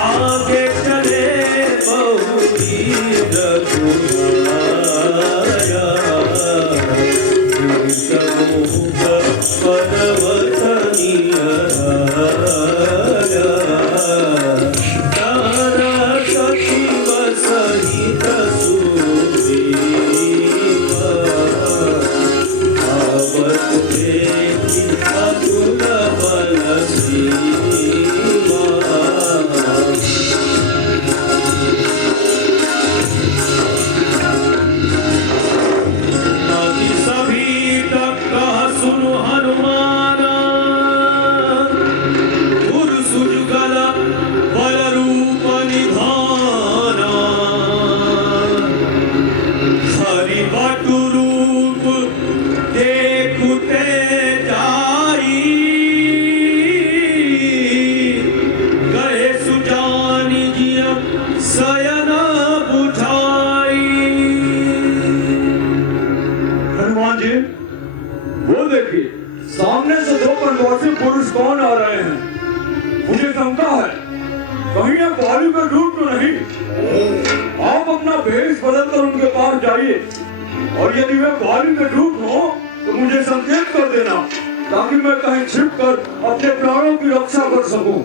आगे चले बहुवीर रघुराया, समूह पर्वत नियराया, तारा सखी सहित सुग्रीवा, आवत देखि अतुल बल सीमा। सभी तक कह सुनो हनुमाना, सुजुगल बल रूप निधाना, हरि बटु रूप देखुते जाई, गए सुजानि जिय शयन बुझाई। हनुमान जी, वो देखिए सामने से दो वनवासी पुरुष कौन आ रहे हैं। मुझे शंका है कहीं ये बाली में झूठ तो नहीं। आप अपना भेष बदल कर उनके पास जाइए और यदि वे बाली में झूठ हो तो मुझे संकेत कर देना, ताकि मैं कहीं छिप कर अपने प्राणों की रक्षा कर सकूं।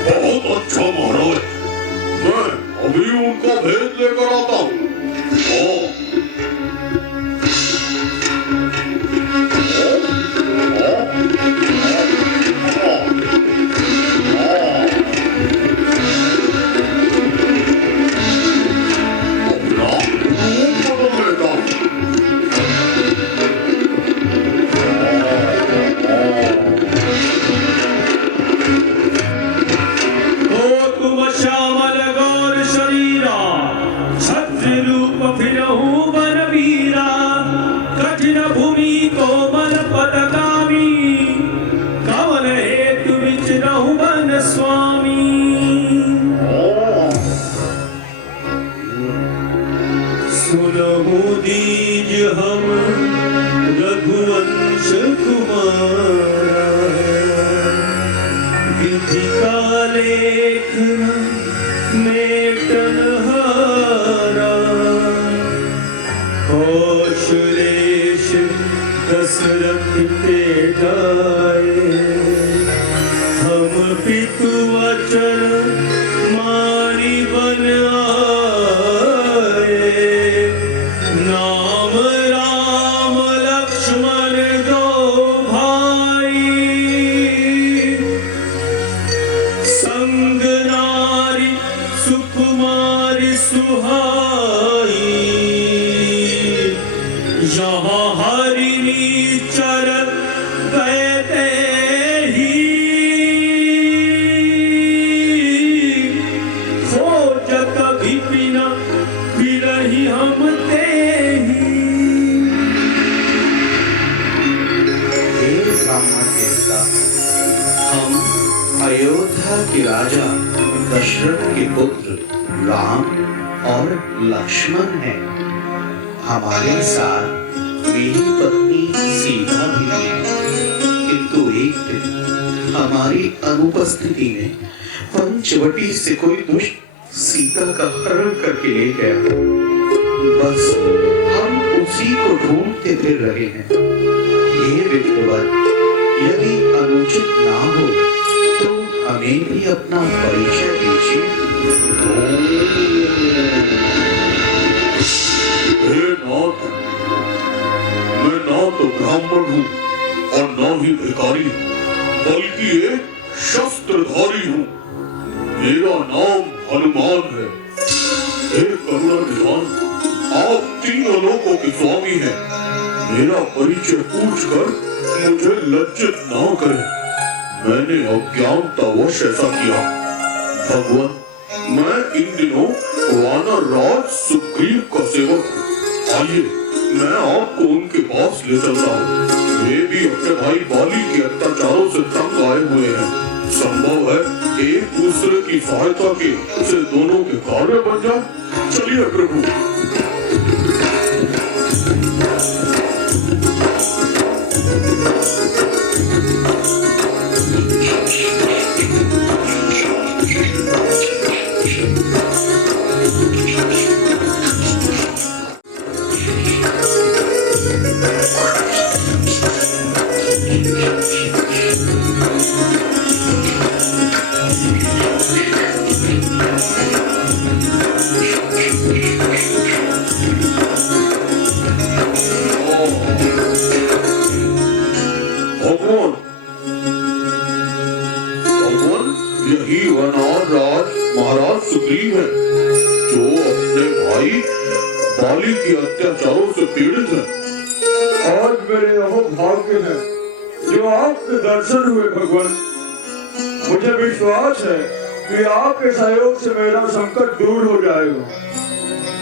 बहुत अच्छा महाराज, मैं अभी उनका भेद लेकर आता हूँ। श्यामल गौर शरीरा, छत्र रूप फिरहु बलवीरा, कठिन भूमि कोमल पदगामी, कवन हेतु विचरहु वन स्वामी। सुनहु दीज हम रघुवंश कुमारा, विधि का लेख मेटन हारा, कौशलेश दशरथ ते जाए, हम पितु वचन मारी बन आए, नाम राम लक्ष्मण दो भाई, संग नारी सुकुमारी सुहाई, यहाँ हरिणी चरत गए ही, खोजत विपिन बिरहि हम तेहि। हे ब्राह्मण देवता, हम अयोध्या के राजा दशरथ के पुत्र राम और लक्ष्मण हैं। हमारे साथ मेरी पत्नी सीता भी थी, किंतु एक दिन हमारी अनुपस्थिति में पंचवटी से कोई दुष्ट सीता का हरण करके ले गया। बस हम उसी को ढूंढते फिर रहे हैं। हे विप्रवर, यदि अनुचित ना हो तो हमें भी अपना परिचय दीजिए। हे नाथ, मैं ना तो ब्राह्मण हूँ और ना ही भिखारी, बल्कि एक शस्त्रधारी हूँ। मेरा नाम हनुमान है। हे करुणा निधान, आप तीनों लोकों के स्वामी हैं। मेरा परिचय पूछकर मुझे लज्जित ना करें। मैंने अज्ञानतावश ऐसा किया। भगवान, मैं इन दिनों वानर राज सुग्रीव का सेवक हूँ। आइए, मैं आपको उनके पास ले चलता हूँ। वे भी अपने भाई बाली के अत्याचारों से तंग आए हुए हैं। संभव है एक दूसरे की सहायता के से दोनों के कार्य बन जाए। चलिए प्रभु। आमंत्रित है। आज मेरे अहो भाग्य है जो आपके दर्शन हुए भगवान। मुझे विश्वास है कि आपके सहयोग से मेरा संकट दूर हो जाएगा,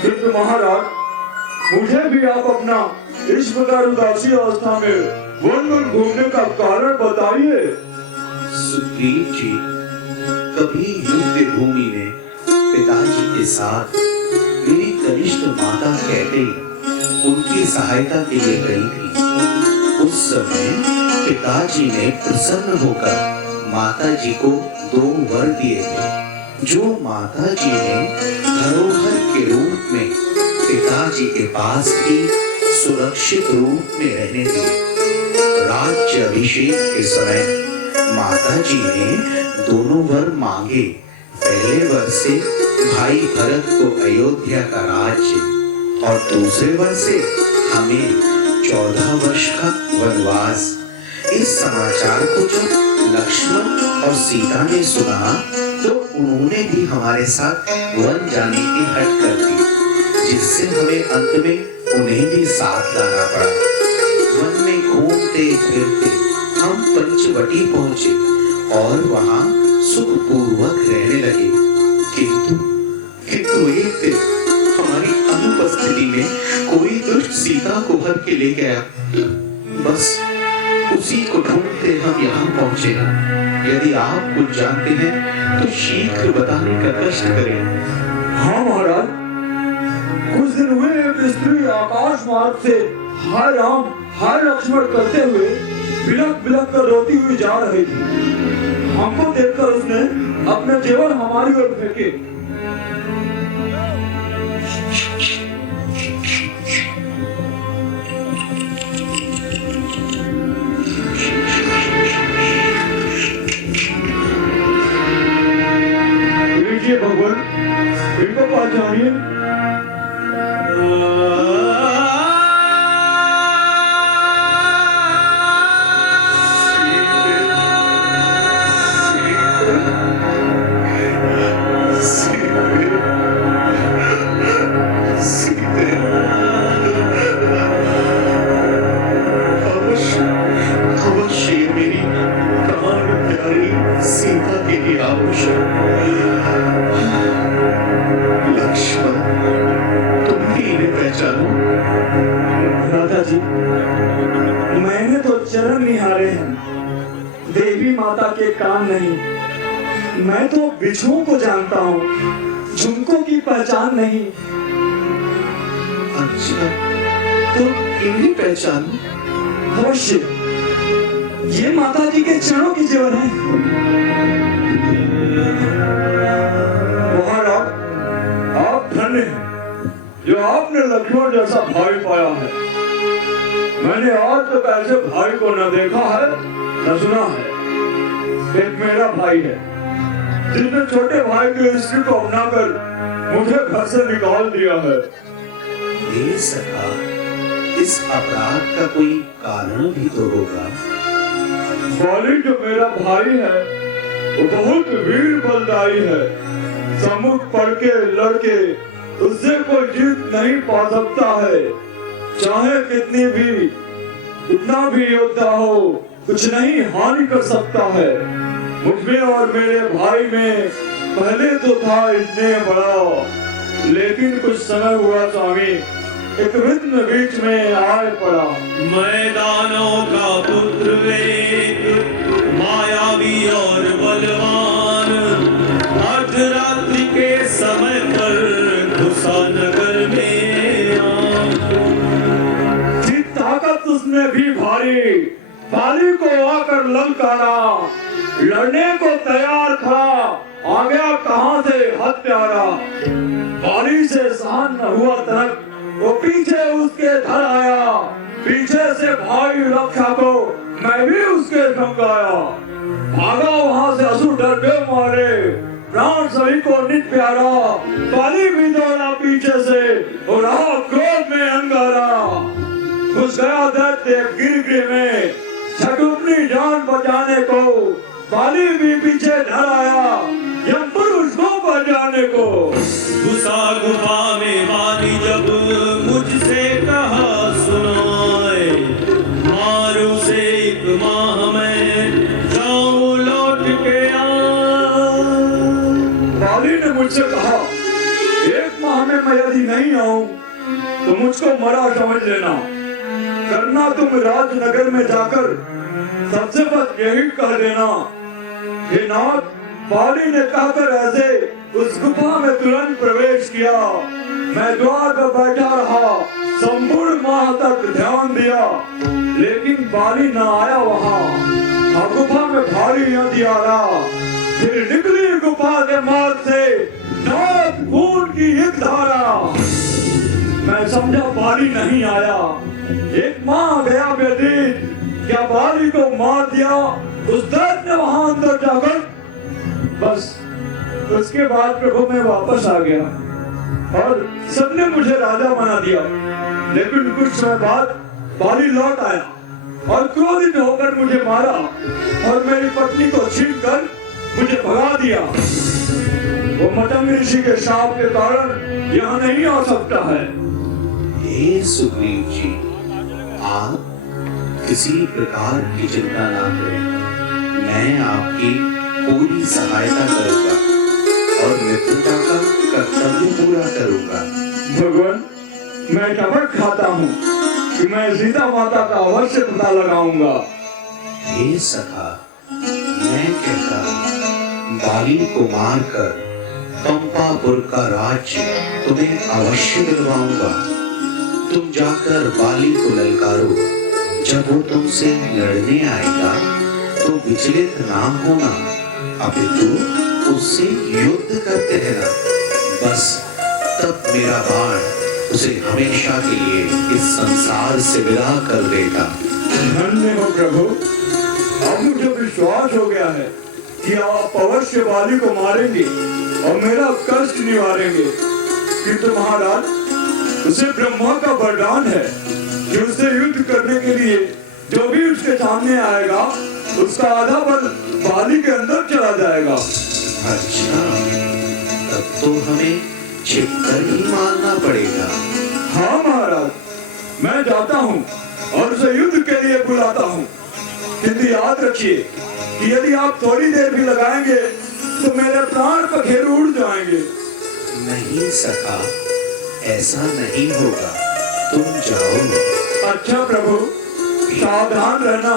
किंतु महाराज मुझे भी आप अपना इस प्रकार उदासी अवस्था में वन वन घूमने का कारण बताइए। सुग्रीव जी कभी युद्ध भूमि में पिताजी के साथ मेरी कनिष्ठ माता कहते उनकी सहायता के लिए गई थी। उस समय पिताजी ने प्रसन्न होकर माता जी को 2 वर दिए थे, जो माता जी ने धरोहर के रूप में पिताजी के पास ही सुरक्षित रूप में रहने दिए। राज्य अभिषेक के समय माता जी ने दोनों वर मांगे। पहले वर से भाई भरत को अयोध्या का राज्य और दूसरे वर से हमें 14 वर्ष का वनवास। इस समाचार को जब लक्ष्मण और सीता ने सुना तो उन्होंने भी हमारे साथ वन जाने की हट कर दी, जिससे हमें अंत में उन्हें भी साथ लाना पड़ा। वन में घूमते फिरते हम पंचवटी पहुंचे और वहां सुखपूर्वक रहने लगे, किंतु एक दिन हमारी अनुपस्थिति में कोई दुष्ट सीता को हर के ले गया। बस उसी को ढूंढते हम यहाँ पहुंचे। यदि आप कुछ जानते हैं तो शीघ्र बताने का कष्ट करें। हाँ महाराज, कुछ दिन हुए एक स्त्री आकाश मार्ग से हाय राम हाय लक्ष्मण करते हुए बिलक बिलक कर रोती हुई जा रही थी। हमको देखकर उसने अपने जेवर हमारी ओर फेंके। लीजिए भगवान, इनको पहचानिए। राजा जी, मैंने तो चरण निहारे हैं, देवी माता के काम नहीं। मैं तो बिच्छुओं को जानता हूँ, झुमकों की पहचान नहीं। अच्छा, तो इन्हें पहचानो? अवश्य, ये माता जी के चरणों की जेवर है। महाराज, आप धन्य हैं जो आपने लक्ष्मण जैसा भाई पाया है। मैंने आज तक ऐसे भाई को न देखा है न सुना है। एक मेरा भाई है जिसने छोटे भाई की स्त्री को अपनाकर मुझे घर से निकाल दिया है। ये सखा, इस अपराध का कोई कारण भी तो होगा। बाली जो मेरा भाई है वो बहुत वीर बलदाई है। सम्मुख पढ़ के लड़के उससे कोई जीत नहीं पा सकता है। चाहे कितनी भी कितना भी योद्धा हो, कुछ नहीं हानि कर सकता है। मुझमें और मेरे भाई में पहले तो था इतने बड़ा, लेकिन कुछ समय हुआ स्वामी, एक विघ्न बीच में आए पड़ा। मैदानों का पुत्र एक मायावी और बलवान, अर्धरात्रि के समय पर घुसा नगर में। ताकत उसमें भी भारी, बाली को आकर ललकारा, लड़ने को तैयार खड़ा, आ गया कहां से हत्यारा। बाली से सहन न हुआ तनक, वो पीछे उसके धर आया। पीछे से भाई रक्षा को मैं भी उसके संग आया। भागा वहां से असुर डर गए मारे, प्राण सभी को नित प्यारा। बाली भी दौड़ा पीछे से और रहा क्रोध में अंगारा। घुस गया दैत्य गिरगिरी में, झट अपनी जान बचाने को। बाली भी पीछे धर आया, यमपुरुष को बचाने को। गुस्सा गुफा में बाली जब मुझसे कहा सो मुझसे कहा, एक माह में मैं यदि नहीं आऊं तो मुझको मरा समझ लेना। करना तुम राजनगर में जाकर सबसे बस यही कह देना, हे नाथ, बाली ने कहकर ऐसे उस गुफा में तुरंत प्रवेश किया। मैं द्वार पर बैठा रहा, संपूर्ण माह तक ध्यान दिया, लेकिन बाली न आया वहां। गुफा में भारी अंधियारा, फिर निकली गुफा के मार्ग से नाथ खून की एक धारा। मैं समझा बाली नहीं आया, एक माह गया व्यतीत, क्या बाली को मार दिया उस दर्द ने वहां अंदर जाकर। बस उसके बाद प्रभु मैं वापस आ गया और सबने मुझे राजा बना दिया। लेकिन कुछ समय बाद बाली लौट आया और क्रोधित होकर मुझे मारा और मेरी पत्नी को छीन कर मुझे भगा दिया। वो मतंग ऋषि के शाप के कारण यहाँ नहीं आ सकता है। हे सुग्रीव जी, आप किसी प्रकार की चिंता ना करें, मैं आपकी पूरी सहायता करूंगा और मित्रता का कर्तव्य पूरा करूंगा। भगवान, मैं शपथ खाता हूँ कि मैं सीता माता का अवश्य पता लगाऊंगा। हे सखा, मैं कहता हूँ बाली को मारकर पंपापुर का राज्य तुम्हें अवश्य दिलवाऊंगा। तुम जाकर बाली को ललकारो, जब वो तुमसे लड़ने आएगा तो विचलित ना होना, अपितु उससे युद्ध करते रहना। बस तब मेरा बाण उसे हमेशा के लिए इस संसार से विदा कर देगा। धन्य हो प्रभु, अब मुझे विश्वास हो गया है कि आप अवश्य बाली को मारेंगे और मेरा कष्ट निवारेंगे। किंतु महाराज, उसे ब्रह्मा का वरदान है कि उससे युद्ध करने के लिए जो भी उसके सामने आएगा उसका आधा बल बाली के अंदर चला जाएगा। अच्छा, तब तो हमें छिपकर ही मारना पड़ेगा। हाँ महाराज, मैं जाता हूँ और उसे युद्ध के लिए बुलाता हूँ। किंतु याद रखिए कि यदि आप थोड़ी देर भी लगाएंगे तो मेरे प्राण पखेरु उड़ जाएंगे। नहीं सखा, ऐसा नहीं होगा, तुम जाओ। अच्छा प्रभु, सावधान रहना।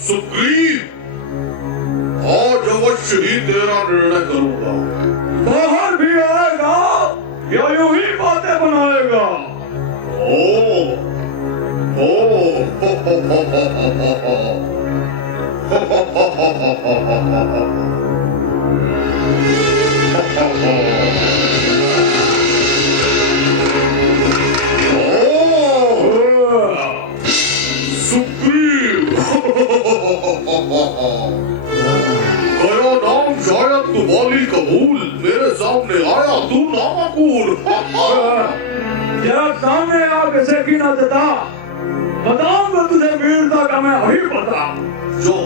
सुग्रीव, आज अवश्य ही तेरा निर्णय करूंगा। बाहर भी आएगा या यूं ही बातें बनाएगा? गया नाम शायद तू बाली कबूल, मेरे सामने आया तू नामाकूल। जरा सामने आके सकीना देता, बताऊंगा तुझे वीरता का मैं अभी बता। जो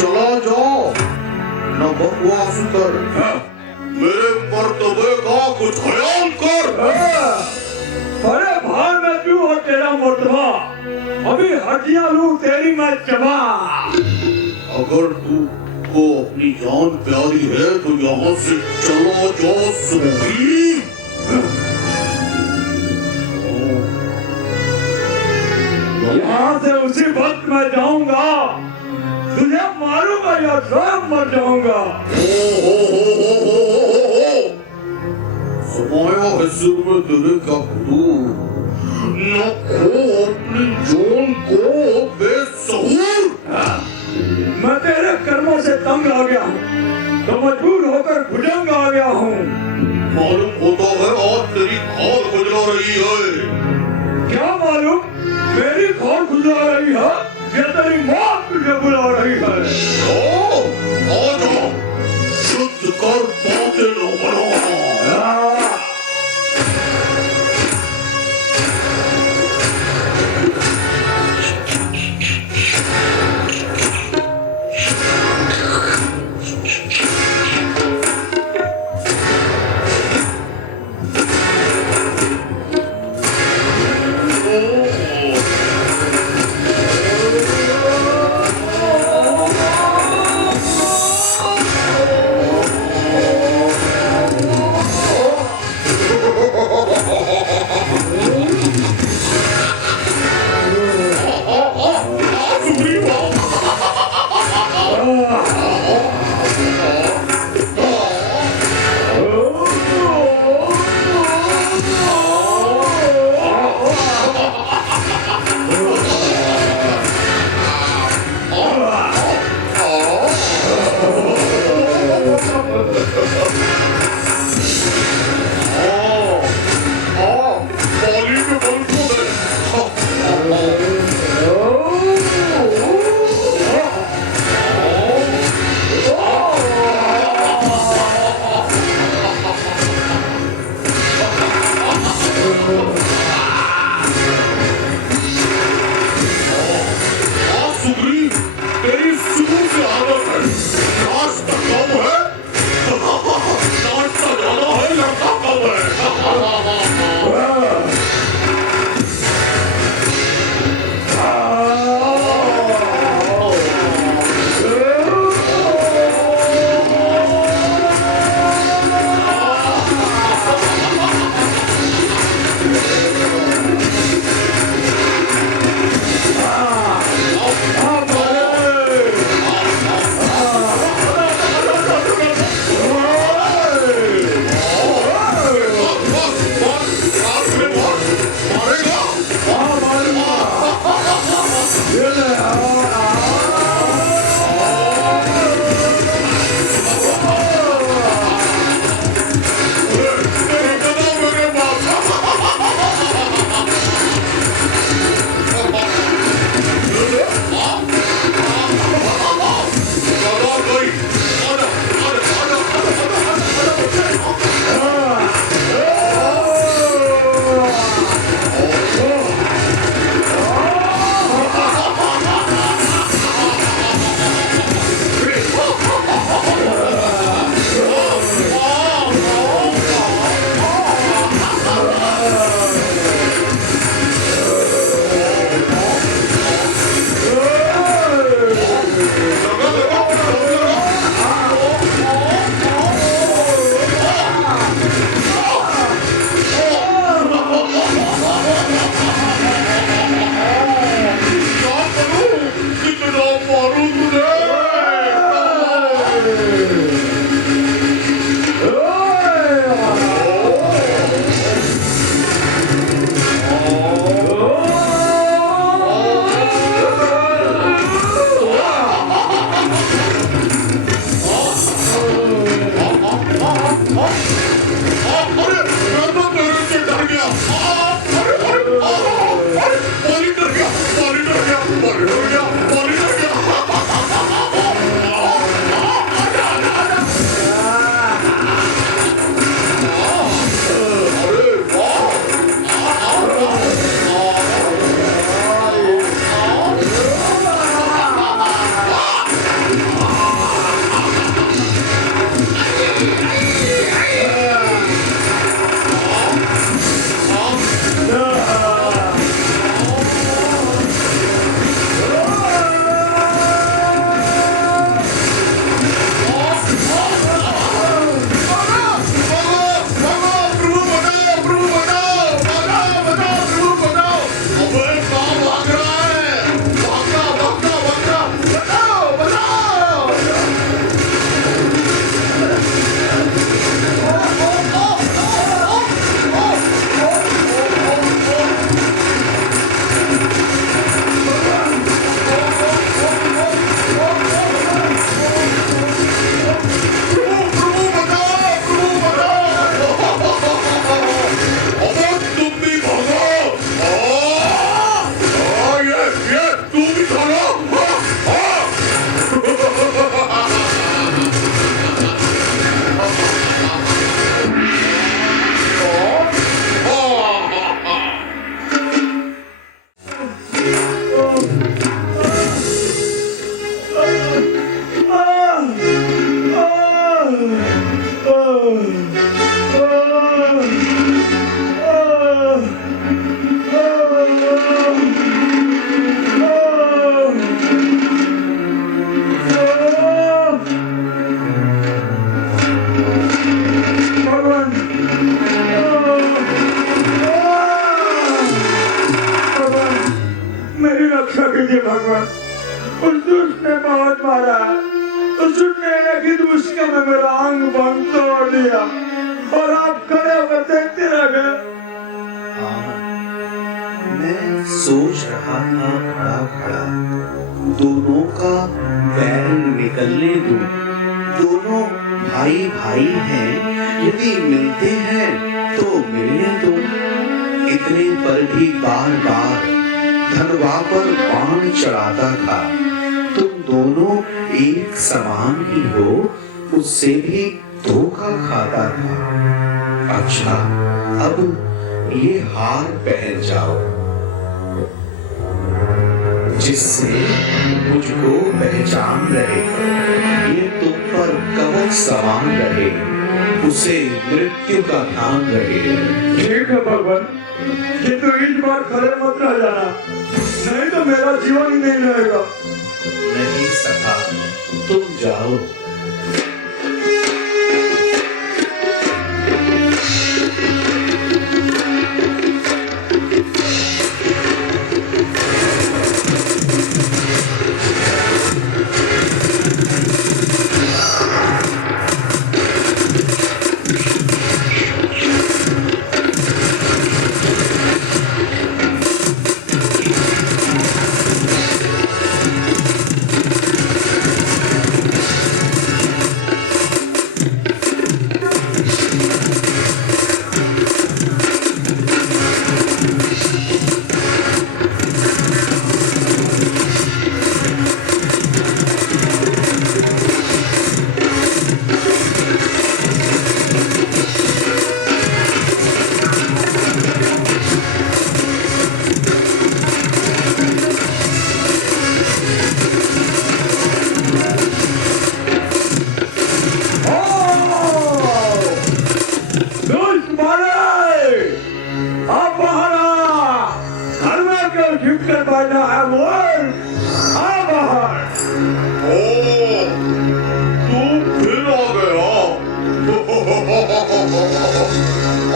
चला जाओ, न बकवास कर, मेरे मर्तबे का कुछ ख्याल कर। अरे भाई, मैं क्यों हो तेरा मर्तबा, अभी हड्डियां लूं तेरी मैं चबा। अगर तू को अपनी जान प्यारी है तो यहाँ से चला जाओ सुग्रीव। यहाँ से उसी वक्त मैं जाऊंगा, तुझे मारूंगा या स्वयं मर जाऊंगा। समाया है सिर में तेरे क्या करूं, न खो अपनी जान को बेसहूर। मैं तेरे कर्मों से तंग आ गया हूँ, तो मजबूर होकर भुजंग आ गया हूँ। मालूम होता है आज तेरी खाल खुजला रही है। क्या मालूम मेरी खाल खुजला रही है या तेरी मौत तुझे बुला रही है। आ जाओ, शुद्ध कर बातें न बनो। मत मारा तो सुनने लगी तो उसका मैं मेरा अंग भंग तोड़ दिया और आप खड़े होकर देखते रह गए। हाँ, मैं सोच रहा था खड़ा खड़ा, दोनों का बैर निकलने दूं। दोनों भाई भाई हैं, यदि मिलते हैं तो मिलने दो। इतने पर भी बार बार धनवा पर बाण चढ़ाता था। तुम दोनों एक समान ही हो, उससे भी धोखा खाता था। अच्छा, अब ये हार पहन जाओ, जिससे मुझको पहचान रहे। ये तुम पर कवच समान रहे, उसे मृत्यु का ध्यान रहे। ठीक है भगवान, किंतु इस बार खड़े मत रह जाना, नहीं तो मेरा जीवन ही नहीं रहेगा। नहीं सका, तुम जाओ।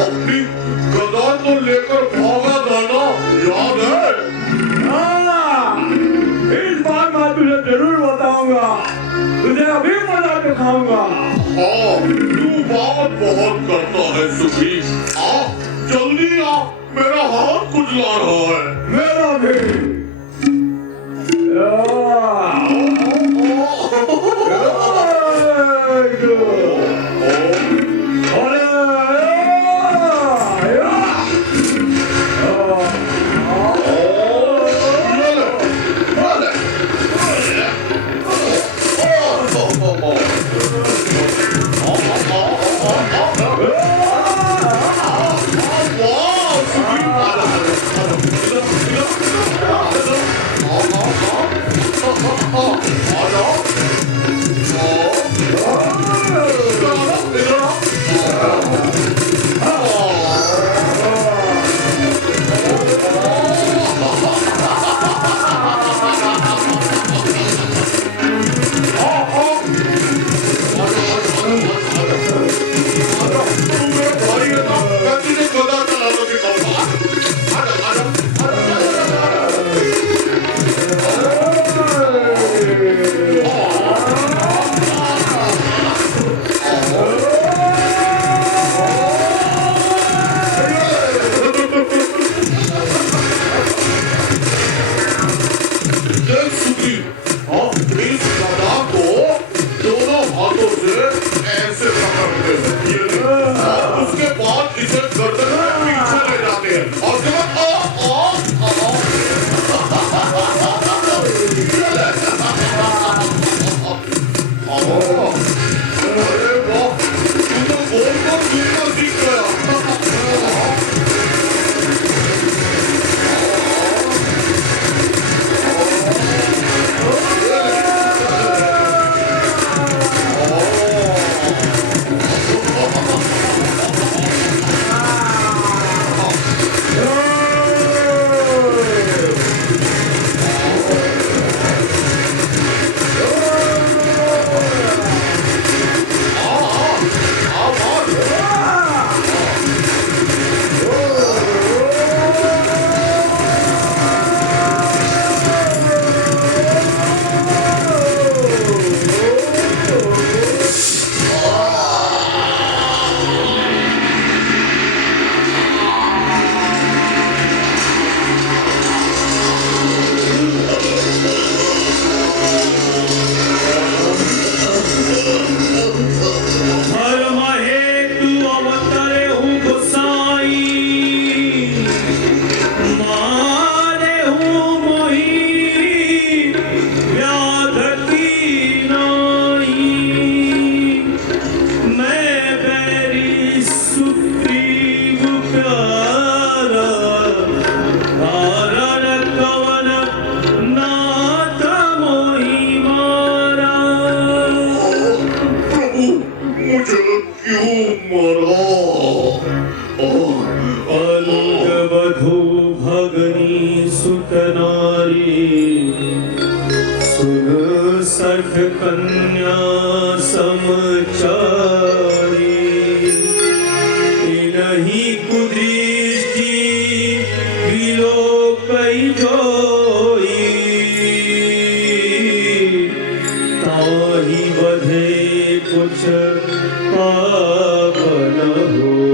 अपनी गदा तो लेकर भागा था ना, याद है? इस बार मैं तुझे जरूर बताऊंगा, तुझे अभी मजा दिखाऊंगा। हाँ, तू बात बहुत करता है सुखी। आ, जल्दी आ, मेरा हाथ खुजला रहा है। मेरा भी। मूर्ख कन्या समचारी नहीं कुदृष्टि विलोकई जोई ताहि बधे कुछ पाप न होई।